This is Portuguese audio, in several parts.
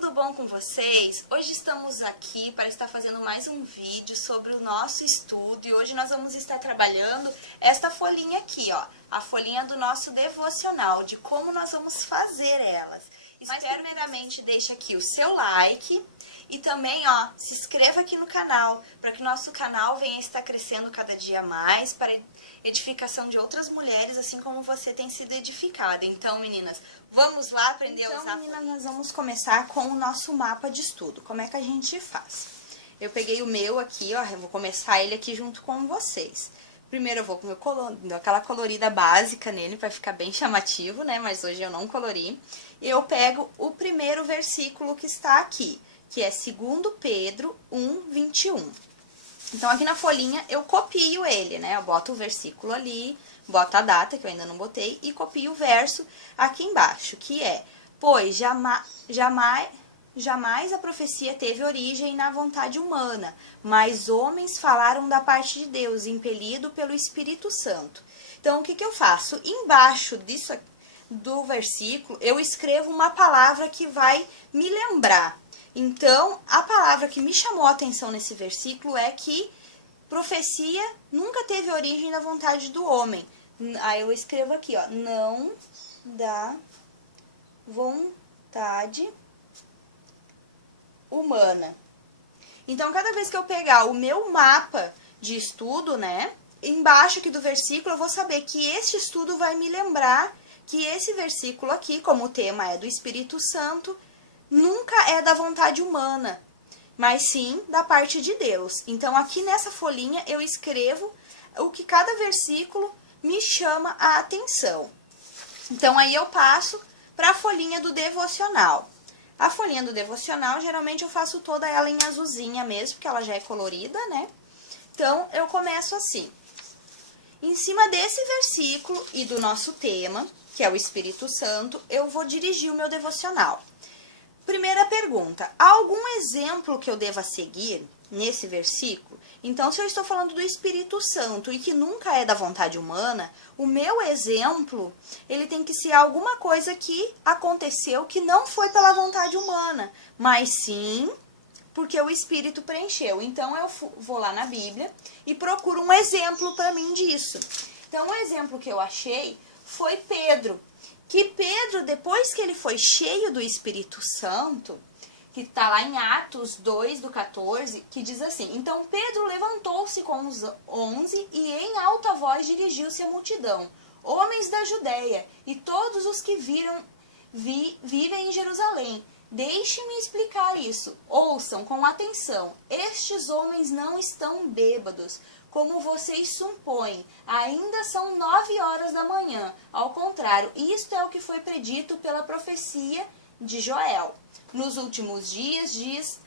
tudo bom com vocês? Hoje estamos aqui para estar fazendo mais um vídeo sobre o nosso estudo e hoje nós vamos estar trabalhando esta folhinha aqui, ó, a folhinha do nosso devocional, de como nós vamos fazer elas. Mas primeiramente deixa aqui o seu like e também, ó, se inscreva aqui no canal, para que nosso canal venha estar crescendo cada dia mais, para edificação de outras mulheres, assim como você tem sido edificada. Então, meninas, vamos lá aprender a usar. Então, meninas, nós vamos começar com o nosso mapa de estudo. Como é que a gente faz? Eu peguei o meu aqui, ó, eu vou começar ele aqui junto com vocês. Primeiro eu vou com aquela colorida básica nele, para ficar bem chamativo, né? Mas hoje eu não colori. E eu pego o primeiro versículo que está aqui, que é 2 Pedro 1:21. Então, aqui na folhinha eu copio ele, né? Eu boto o versículo ali, boto a data, que eu ainda não botei, e copio o verso aqui embaixo, que é: pois jamais a profecia teve origem na vontade humana, mas homens falaram da parte de Deus, impelido pelo Espírito Santo. Então, o que eu faço? Embaixo disso, do versículo, eu escrevo uma palavra que vai me lembrar. Então, a palavra que me chamou a atenção nesse versículo é que profecia nunca teve origem da vontade do homem. Aí eu escrevo aqui, ó, não da vontade humana. Então, cada vez que eu pegar o meu mapa de estudo, né, embaixo aqui do versículo, eu vou saber que este estudo vai me lembrar que esse versículo aqui, como o tema é do Espírito Santo, nunca é da vontade humana, mas sim da parte de Deus. Então, aqui nessa folhinha, eu escrevo o que cada versículo me chama a atenção. Então, aí eu passo para a folhinha do devocional. A folhinha do devocional, geralmente eu faço toda ela em azulzinha mesmo, porque ela já é colorida, né? Então, eu começo assim. Em cima desse versículo e do nosso tema, que é o Espírito Santo, eu vou dirigir o meu devocional. Primeira pergunta: há algum exemplo que eu deva seguir nesse versículo? Então, se eu estou falando do Espírito Santo e que nunca é da vontade humana, o meu exemplo, ele tem que ser alguma coisa que aconteceu que não foi pela vontade humana, mas sim porque o Espírito preencheu. Então, eu vou lá na Bíblia e procuro um exemplo para mim disso. Então, o exemplo que eu achei foi Pedro. Que Pedro, depois que ele foi cheio do Espírito Santo, que está lá em Atos 2:14, que diz assim: então Pedro levantou-se com os 11 e em alta voz dirigiu-se à multidão, homens da Judéia e todos os que vivem em Jerusalém. Deixe-me explicar isso. Ouçam com atenção. Estes homens não estão bêbados, como vocês supõem. Ainda são 9 horas da manhã. Ao contrário, isto é o que foi predito pela profecia de Joel. Nos últimos dias, diz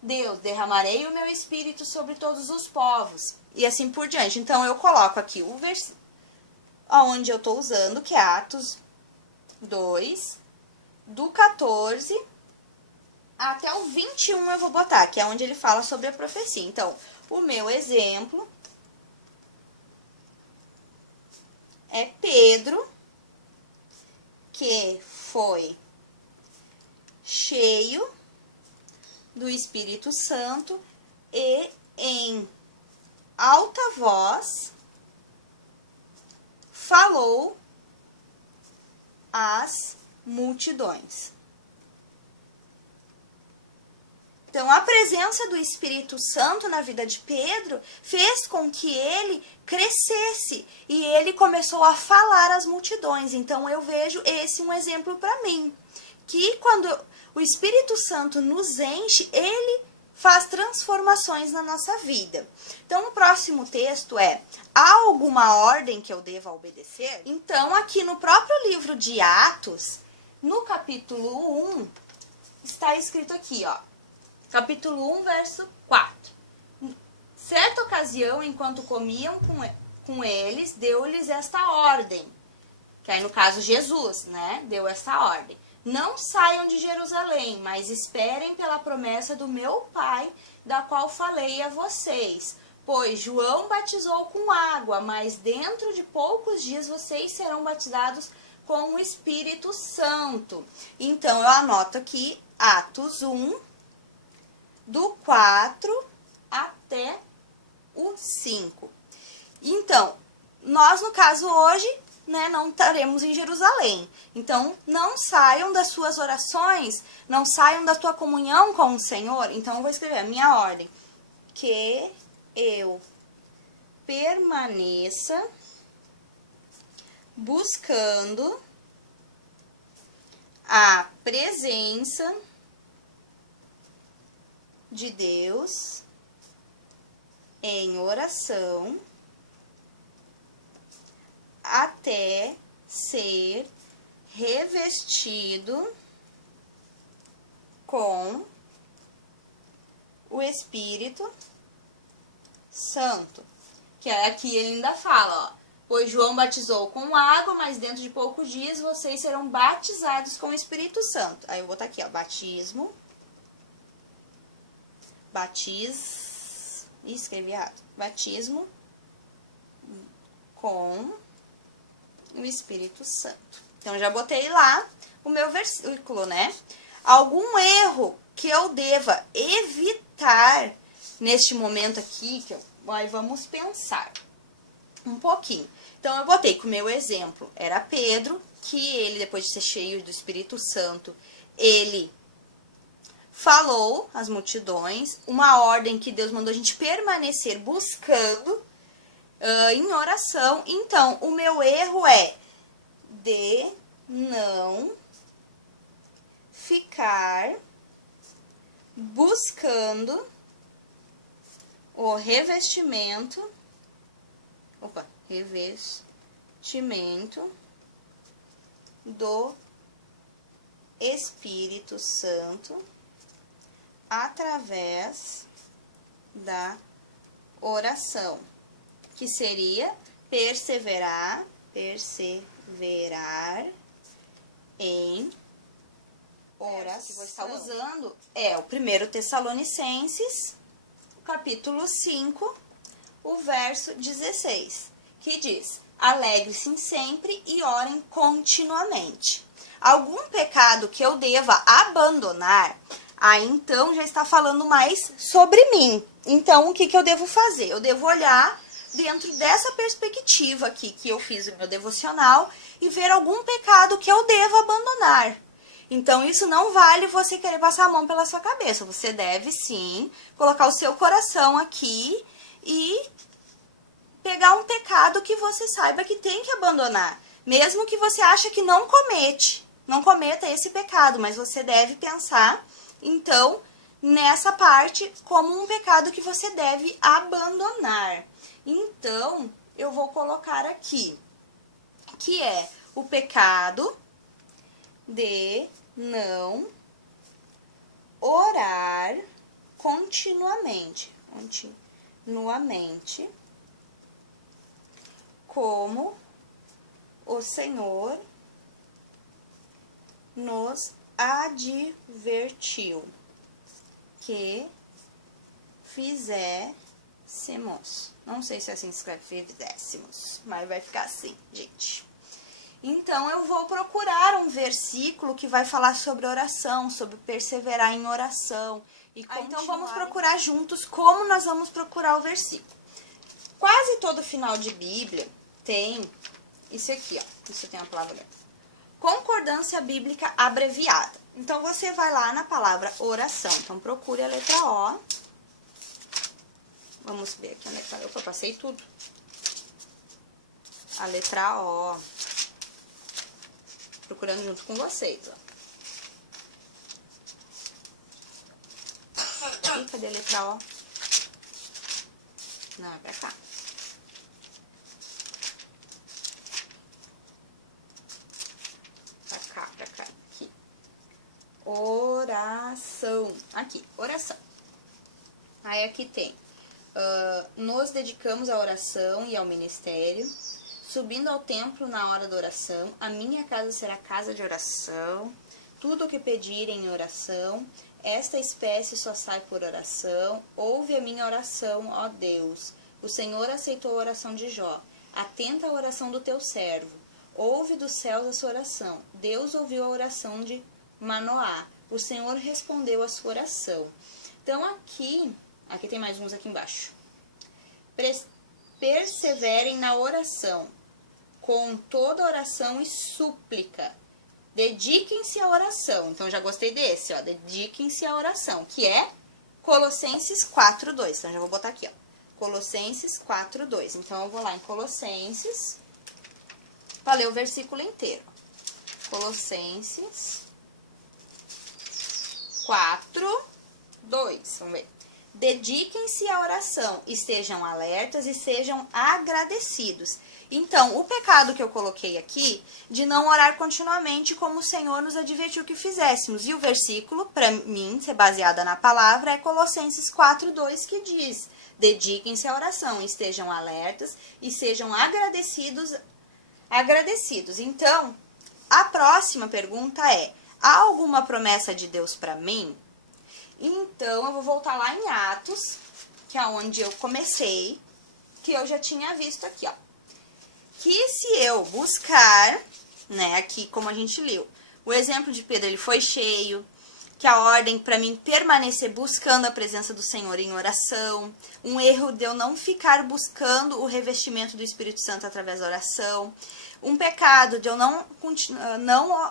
Deus, derramarei o meu espírito sobre todos os povos. E assim por diante. Então, eu coloco aqui o versículo onde eu estou usando, que é Atos 2, do 14 até o 21 eu vou botar, que é onde ele fala sobre a profecia. Então, o meu exemplo é Pedro, que foi cheio do Espírito Santo e em alta voz falou às multidões. Então, a presença do Espírito Santo na vida de Pedro fez com que ele crescesse e ele começou a falar às multidões. Então, eu vejo esse um exemplo para mim, que quando o Espírito Santo nos enche, ele faz transformações na nossa vida. Então, o próximo texto é: há alguma ordem que eu deva obedecer? Então, aqui no próprio livro de Atos, no capítulo 1, está escrito aqui, ó. Capítulo 1, verso 4. Certa ocasião, enquanto comiam com eles, deu-lhes esta ordem. Que aí, no caso, Jesus, né? Deu essa ordem. Não saiam de Jerusalém, mas esperem pela promessa do meu Pai, da qual falei a vocês. Pois João batizou com água, mas dentro de poucos dias vocês serão batizados com o Espírito Santo. Então, eu anoto aqui Atos 1, do 4 até o 5. Então, nós, no caso, hoje, né, não estaremos em Jerusalém. Então, não saiam das suas orações, não saiam da tua comunhão com o Senhor. Então, eu vou escrever a minha ordem. Que eu permaneça buscando a presença de Deus em oração até ser revestido com o Espírito Santo. Que aqui ele ainda fala, ó. Pois João batizou com água, mas dentro de poucos dias vocês serão batizados com o Espírito Santo. Aí eu vou botar aqui, ó, batismo. Escrevi errado. Batismo com o Espírito Santo. Então, já botei lá o meu versículo, né? Algum erro que eu deva evitar neste momento aqui, aí vamos pensar um pouquinho. Então, eu botei que o meu exemplo era Pedro, que ele, depois de ser cheio do Espírito Santo, ele falou às multidões, uma ordem que Deus mandou a gente permanecer buscando em oração. Então, o meu erro é de não ficar buscando o revestimento do Espírito Santo através da oração, que seria perseverar em oração. Que vou estar usando é o 1 Tessalonicenses, capítulo 5, o verso 16, que diz: alegre-se sempre e orem continuamente. Algum pecado que eu deva abandonar, aí então já está falando mais sobre mim. Então, o que eu devo fazer? Eu devo olhar dentro dessa perspectiva aqui que eu fiz o meu devocional e ver algum pecado que eu devo abandonar. Então, isso não vale você querer passar a mão pela sua cabeça. Você deve, sim, colocar o seu coração aqui e pegar um pecado que você saiba que tem que abandonar. Mesmo que você ache que não cometa esse pecado, mas você deve pensar, então, nessa parte como um pecado que você deve abandonar. Então, eu vou colocar aqui, que é o pecado de não orar continuamente, como o Senhor nos advertiu que fizéssemos. Não sei se assim se escreve fizéssemos, mas vai ficar assim, gente. Então, eu vou procurar um versículo que vai falar sobre oração, sobre perseverar em oração. Então, vamos procurar juntos como nós vamos procurar o versículo. Quase todo final de Bíblia tem isso aqui, ó. Isso tem uma palavra. Concordância bíblica abreviada. Então, você vai lá na palavra oração. Então, procure a letra O. Vamos ver aqui a letra O. Eu passei tudo. A letra O. Procurando junto com vocês, ó. Ih, cadê a letra O? Não, é pra cá. Pra cá, aqui. Oração. Aqui, oração. Aí aqui tem. Nos dedicamos à oração e ao ministério, subindo ao templo na hora da oração. A minha casa será casa de oração. Tudo o que pedirem em oração. Esta espécie só sai por oração. Ouve a minha oração, ó Deus. O Senhor aceitou a oração de Jó. Atenta à oração do teu servo. Ouve dos céus a sua oração. Deus ouviu a oração de Manoá. o Senhor respondeu a sua oração. Então, aqui tem mais uns aqui embaixo. Perseverem na oração, com toda oração e súplica. Dediquem-se à oração. Então, já gostei desse, ó. Dediquem-se à oração, que é Colossenses 4:2. Então, já vou botar aqui, ó. Colossenses 4:2. Então, eu vou lá em Colossenses, para ler o versículo inteiro. Colossenses 4:2. Vamos ver. Dediquem-se à oração, estejam alertas e sejam agradecidos. Então, o pecado que eu coloquei aqui, de não orar continuamente como o Senhor nos advertiu que fizéssemos. E o versículo, para mim, ser baseada na palavra, é Colossenses 4:2, que diz: dediquem-se à oração, estejam alertas e sejam agradecidos. Então, a próxima pergunta é: há alguma promessa de Deus para mim? Então, eu vou voltar lá em Atos, que é onde eu comecei, que eu já tinha visto aqui, ó. Que se eu buscar, né, aqui como a gente leu, o exemplo de Pedro, ele foi cheio, que a ordem para mim permanecer buscando a presença do Senhor em oração, um erro de eu não ficar buscando o revestimento do Espírito Santo através da oração, um pecado de eu não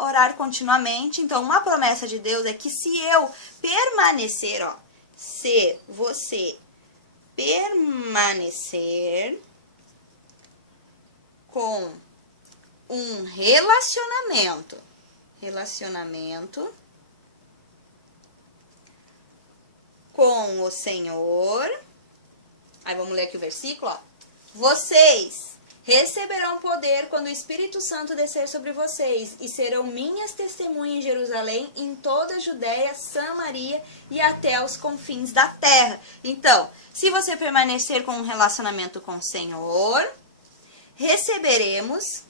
orar continuamente. Então, uma promessa de Deus é que se eu permanecer, ó, se você permanecer com um relacionamento com o Senhor, aí vamos ler aqui o versículo, ó. Vocês receberão poder quando o Espírito Santo descer sobre vocês e serão minhas testemunhas em Jerusalém, em toda a Judéia, Samaria e até os confins da terra. Então, se você permanecer com um relacionamento com o Senhor, receberemos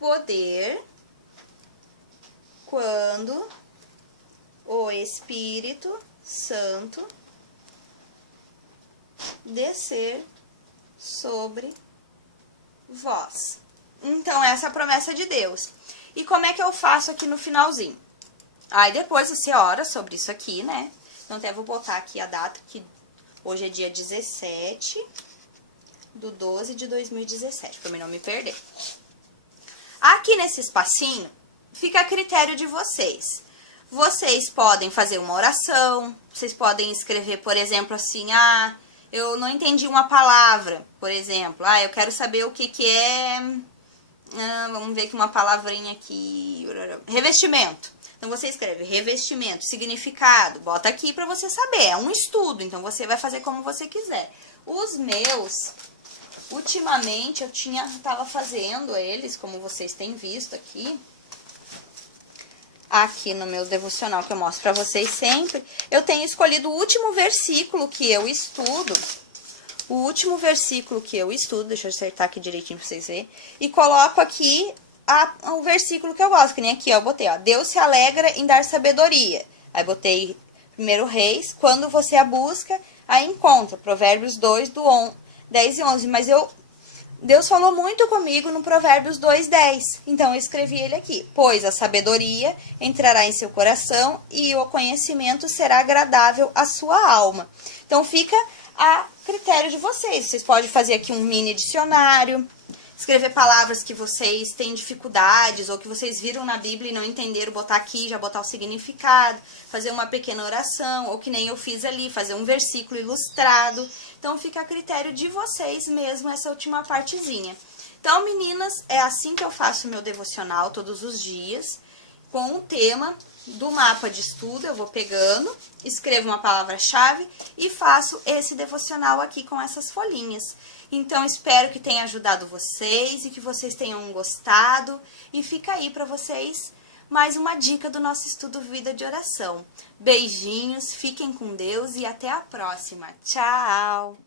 poder quando o Espírito Santo descer sobre vós. Então, essa é a promessa de Deus. E como é que eu faço aqui no finalzinho? Aí depois você ora sobre isso aqui, né? Então, até vou botar aqui a data, que hoje é dia 17/12/2017, para mim não me perder. Aqui nesse espacinho, fica a critério de vocês. Vocês podem fazer uma oração, vocês podem escrever, por exemplo, assim, eu não entendi uma palavra, por exemplo. Eu quero saber o que é... vamos ver aqui uma palavrinha aqui. Revestimento. Então, você escreve revestimento, significado. Bota aqui para você saber. É um estudo, então você vai fazer como você quiser. Os meus, ultimamente, eu tava fazendo eles, como vocês têm visto aqui. Aqui no meu devocional que eu mostro pra vocês sempre, eu tenho escolhido o último versículo que eu estudo. O último versículo que eu estudo, deixa eu acertar aqui direitinho pra vocês verem. E coloco aqui o versículo que eu gosto, que nem aqui, ó, eu botei, ó. Deus se alegra em dar sabedoria. Aí botei 1 Reis, quando você a busca, aí encontra. Provérbios 2, 10 e 11. Mas Deus falou muito comigo no Provérbios 2:10. Então, eu escrevi ele aqui. Pois a sabedoria entrará em seu coração e o conhecimento será agradável à sua alma. Então, fica a critério de vocês. Vocês podem fazer aqui um mini dicionário, escrever palavras que vocês têm dificuldades ou que vocês viram na Bíblia e não entenderam, botar aqui, já botar o significado, fazer uma pequena oração, ou que nem eu fiz ali, fazer um versículo ilustrado. Então, fica a critério de vocês mesmo essa última partezinha. Então, meninas, é assim que eu faço o meu devocional todos os dias, com o tema do mapa de estudo. Eu vou pegando, escrevo uma palavra-chave e faço esse devocional aqui com essas folhinhas. Então, espero que tenha ajudado vocês e que vocês tenham gostado. E fica aí para vocês mais uma dica do nosso estudo Vida de Oração. Beijinhos, fiquem com Deus e até a próxima. Tchau!